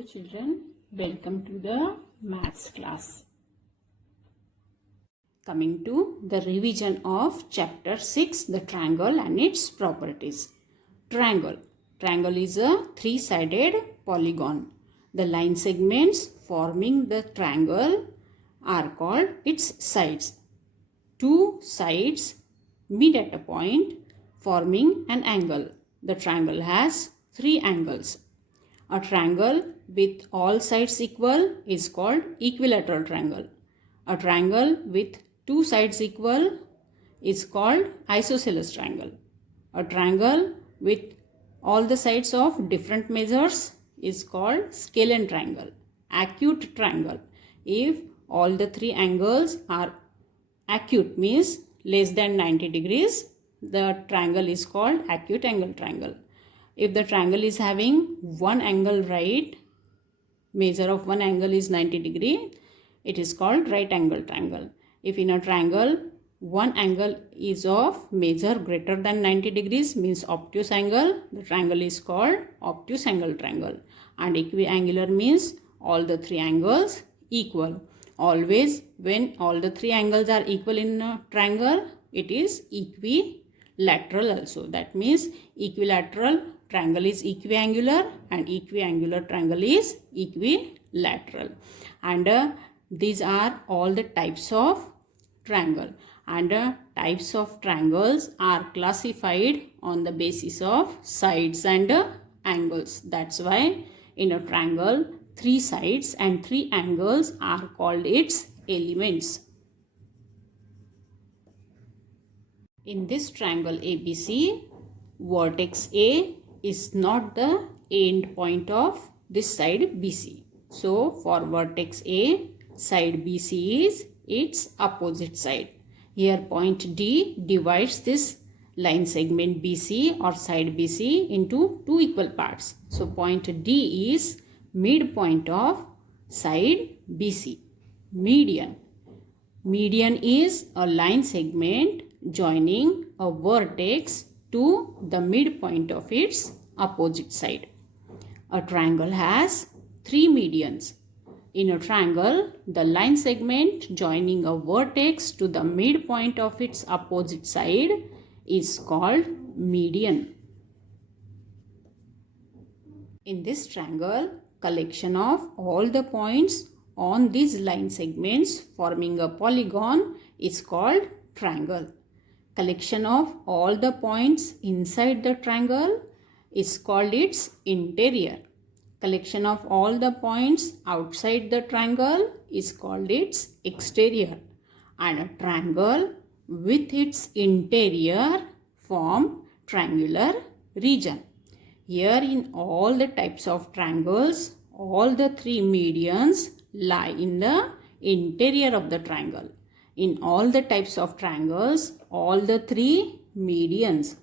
Hello children, welcome to the maths class. Coming to the revision of chapter 6, the triangle and its properties. Triangle. Triangle is a three-sided polygon. The line segments forming the triangle are called its sides. Two sides meet at a point forming an angle. The triangle has three angles. A triangle with all sides equal is called equilateral triangle. A triangle with two sides equal is called isosceles triangle. A triangle with all the sides of different measures is called scalene triangle. Acute triangle. If all the three angles are acute, means less than 90 degrees, the triangle is called acute angle triangle. If the triangle is having one angle right, measure of one angle is 90 degree, it is called right angle triangle. If in a triangle, one angle is of measure greater than 90 degrees, means obtuse angle, the triangle is called obtuse angle triangle. And equiangular means all the three angles equal. Always when all the three angles are equal in a triangle, it is equilateral also. That means equilateral triangle is equiangular and equiangular triangle is equilateral. And these are all the types of triangle. And types of triangles are classified on the basis of sides and angles. That's why in a triangle, three sides and three angles are called its elements. In this triangle ABC, vertex A is not the end point of this side BC. So for vertex A, side BC is its opposite side. Here point D divides this line segment BC or side BC into two equal parts. So point D is midpoint of side BC. Median. Median is a line segment joining a vertex to the midpoint of its opposite side. A triangle has three medians. In a triangle, the line segment joining a vertex to the midpoint of its opposite side is called median. In this triangle, collection of all the points on these line segments forming a polygon is called triangle. Collection of all the points inside the triangle is called its interior. Collection of all the points outside the triangle is called its exterior. And a triangle with its interior form triangular region. Here in all the types of triangles, all the three medians lie in the interior of the triangle. In all the types of triangles, all the three medians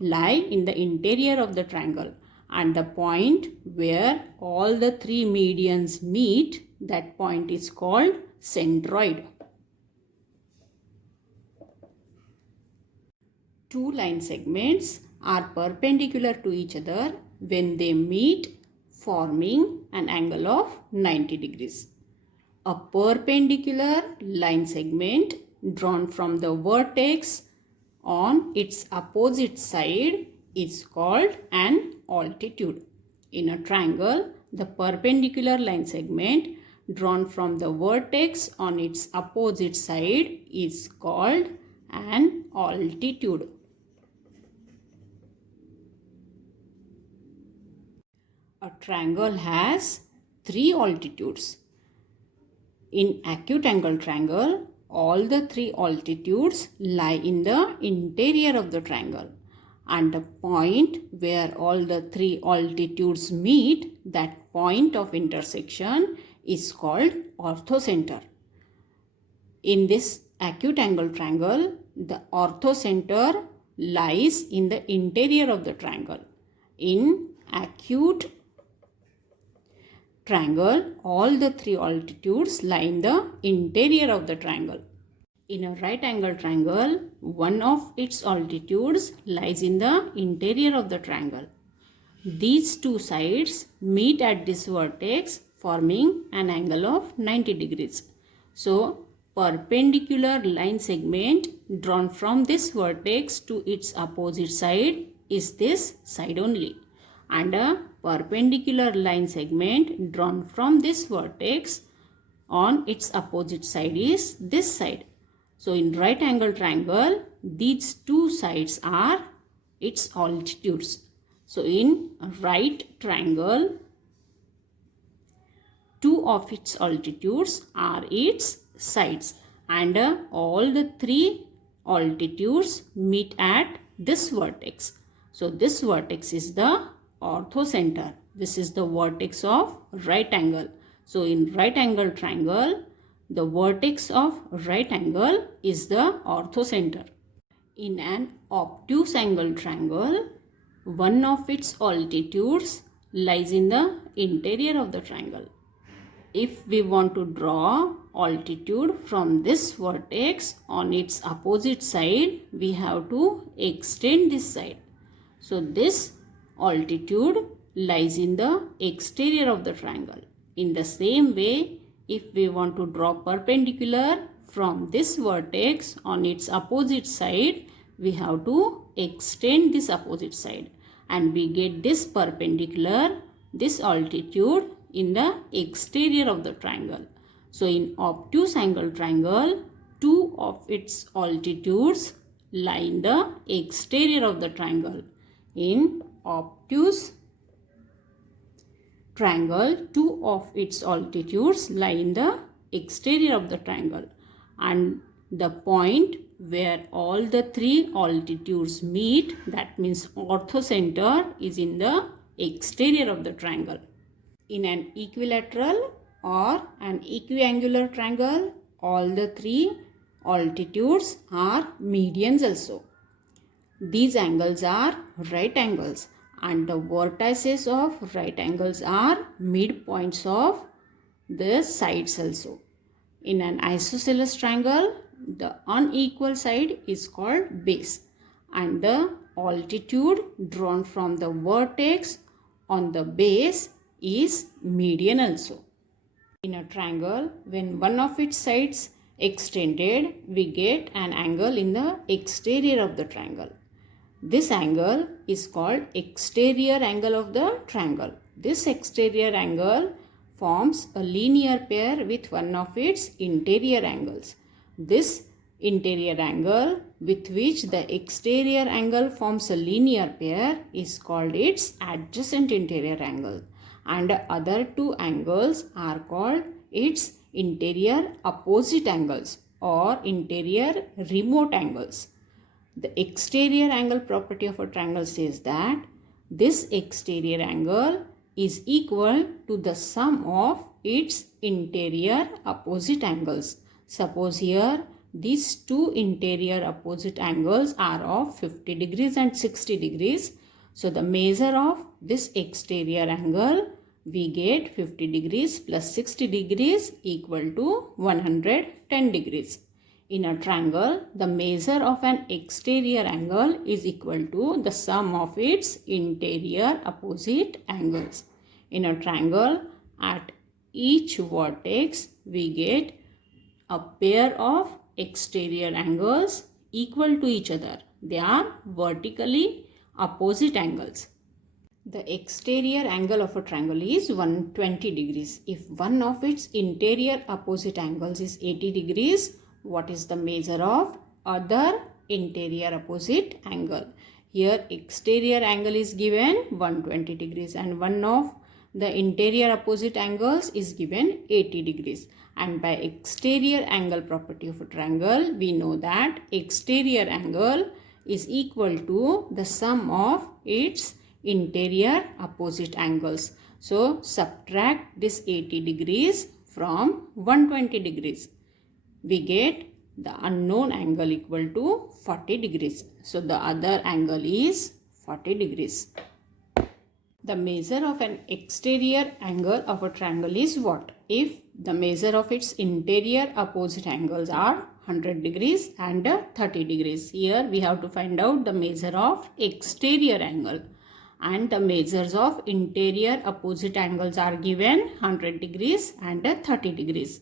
lie in the interior of the triangle. And the point where all the three medians meet, that point is called centroid. Two line segments are perpendicular to each other when they meet, forming an angle of 90 degrees. A perpendicular line segment drawn from the vertex on its opposite side is called an altitude. In a triangle, the perpendicular line segment drawn from the vertex on its opposite side is called an altitude. A triangle has three altitudes. In acute angle triangle, all the three altitudes lie in the interior of the triangle. And the point where all the three altitudes meet, that point of intersection is called orthocenter. In this acute angle triangle, the orthocenter lies in the interior of the triangle. In acute triangle, all the three altitudes lie in the interior of the triangle. In a right angle triangle, one of its altitudes lies in the interior of the triangle. these two sides meet at this vertex, forming an angle of 90 degrees. So, perpendicular line segment drawn from this vertex to its opposite side is this side only, and a perpendicular line segment drawn from this vertex on its opposite side is this side. So, in right angle triangle, these two sides are its altitudes. So, in right triangle, two of its altitudes are its sides, and all the three altitudes meet at this vertex. So, this vertex is the orthocenter. This is the vertex of right angle. So, in right angle triangle, the vertex of right angle is the orthocenter. In an obtuse angle triangle, one of its altitudes lies in the interior of the triangle. If we want to draw altitude from this vertex on its opposite side, we have to extend this side. So, this altitude lies in the exterior of the triangle. In the same way, if we want to draw perpendicular from this vertex on its opposite side, we have to extend this opposite side, and we get this perpendicular, this altitude in the exterior of the triangle. So, in obtuse angle triangle, two of its altitudes lie in the exterior of the triangle. In obtuse triangle, two of its altitudes lie in the exterior of the triangle, and the point where all the three altitudes meet, that means orthocenter, is in the exterior of the triangle. In an equilateral or an equiangular triangle, all the three altitudes are medians also. These angles are right angles, and the vertices of right angles are midpoints of the sides also. In an isosceles triangle, the unequal side is called base, and the altitude drawn from the vertex on the base is median also. In a triangle, when one of its sides extended, we get an angle in the exterior of the triangle. This angle is called exterior angle of the triangle. This exterior angle forms a linear pair with one of its interior angles. This interior angle with which the exterior angle forms a linear pair is called its adjacent interior angle, and other two angles are called its interior opposite angles or interior remote angles. The exterior angle property of a triangle says that this exterior angle is equal to the sum of its interior opposite angles. Suppose here these two interior opposite angles are of 50 degrees and 60 degrees. So, the measure of this exterior angle, we get 50 degrees plus 60 degrees equal to 110 degrees. In a triangle, the measure of an exterior angle is equal to the sum of its interior opposite angles. In a triangle, at each vertex, we get a pair of exterior angles equal to each other. They are vertically opposite angles. The exterior angle of a triangle is 120 degrees. If one of its interior opposite angles is 80 degrees, what is the measure of other interior opposite angle? Here exterior angle is given 120 degrees and one of the interior opposite angles is given 80 degrees. And by exterior angle property of a triangle, we know that exterior angle is equal to the sum of its interior opposite angles. So, subtract this 80 degrees from 120 degrees. We get the unknown angle equal to 40 degrees. So, the other angle is 40 degrees. The measure of an exterior angle of a triangle is what? If the measure of its interior opposite angles are 100 degrees and 30 degrees. Here we have to find out the measure of exterior angle. and the measures of interior opposite angles are given 100 degrees and 30 degrees.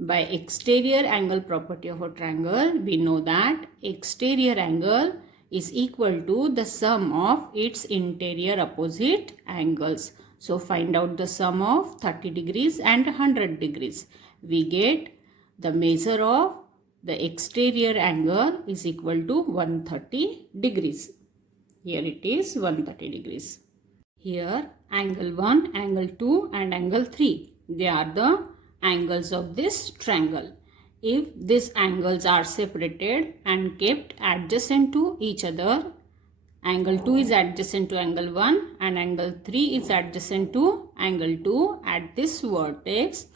By exterior angle property of a triangle, we know that exterior angle is equal to the sum of its interior opposite angles. So find out the sum of 30 degrees and 100 degrees. We get the measure of the exterior angle is equal to 130 degrees. Here it is 130 degrees. Here angle 1, angle 2 and angle 3. They are the angles of this triangle. If these angles are separated and kept adjacent to each other, angle 2 is adjacent to angle 1 and angle 3 is adjacent to angle 2 at this vertex,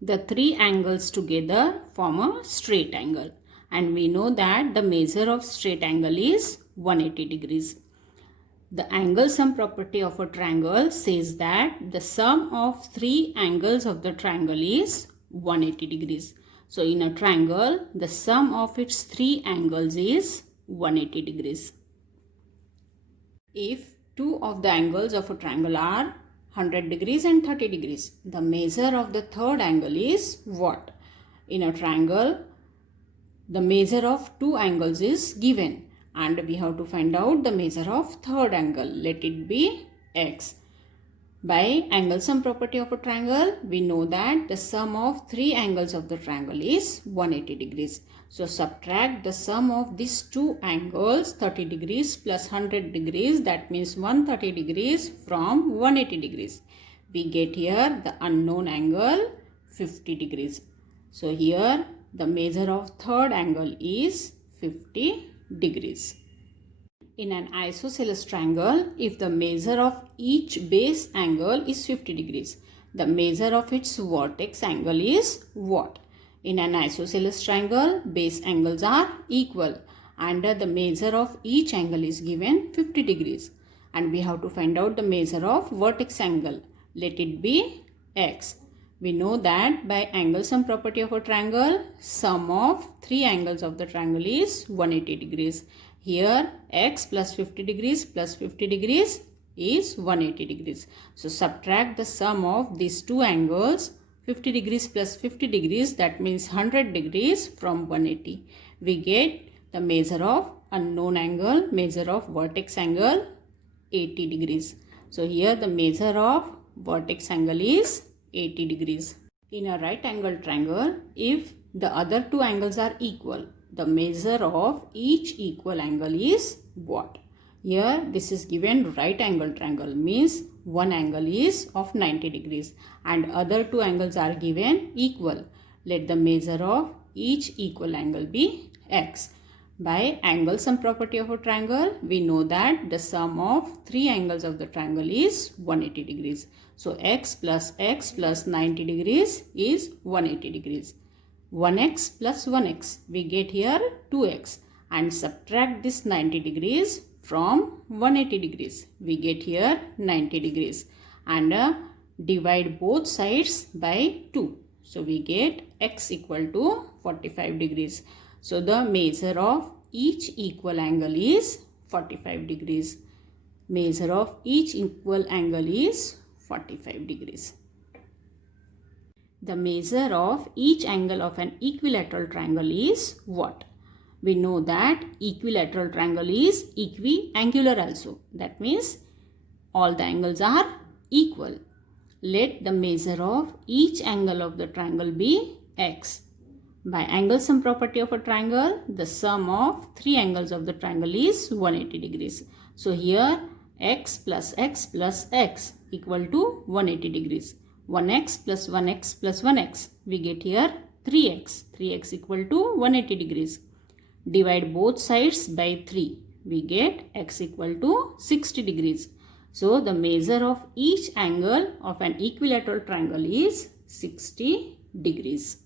the three angles together form a straight angle. And we know that the measure of straight angle is 180 degrees. The angle sum property of a triangle says that the sum of three angles of the triangle is 180 degrees. So in a triangle, the sum of its three angles is 180 degrees. If two of the angles of a triangle are 100 degrees and 30 degrees, the measure of the third angle is what? In a triangle, the measure of two angles is given. And we have to find out the measure of third angle. Let it be x. By angle sum property of a triangle, we know that the sum of three angles of the triangle is 180 degrees. So subtract the sum of these two angles, 30 degrees plus 100 degrees, that means 130 degrees from 180 degrees. We get here the unknown angle 50 degrees. So here the measure of third angle is 50 degrees. In an isosceles triangle, if the measure of each base angle is 50 degrees, the measure of its vertex angle is what? In an isosceles triangle, base angles are equal and the measure of each angle is given 50 degrees. And we have to find out the measure of vertex angle. Let it be x. We know that by angle sum property of a triangle, sum of three angles of the triangle is 180 degrees. Here x plus 50 degrees plus 50 degrees is 180 degrees. So subtract the sum of these two angles, 50 degrees plus 50 degrees, that means 100 degrees from 180. We get the measure of unknown angle, measure of vertex angle 80 degrees. So here the measure of vertex angle is 80 degrees. In a right angle triangle, if the other two angles are equal, the measure of each equal angle is what? Here this is given right angle triangle, means one angle is of 90 degrees and other two angles are given equal. Let the measure of each equal angle be x. By angle sum property of a triangle, we know that the sum of three angles of the triangle is 180 degrees. So x plus 90 degrees is 180 degrees. 1x plus 1x, we get here 2x, and subtract this 90 degrees from 180 degrees. We get here 90 degrees and divide both sides by 2. So we get x equal to 45 degrees. So the measure of each equal angle is 45 degrees. Measure of each equal angle is 45 degrees. The measure of each angle of an equilateral triangle is what? We know that equilateral triangle is equiangular also. That means all the angles are equal. Let the measure of each angle of the triangle be x. By angle sum property of a triangle, the sum of three angles of the triangle is 180 degrees. So here x plus x equal to 180 degrees. 1x plus 1x plus 1x. We get here 3x. 3x equal to 180 degrees. Divide both sides by 3. We get x equal to 60 degrees. So the measure of each angle of an equilateral triangle is 60 degrees.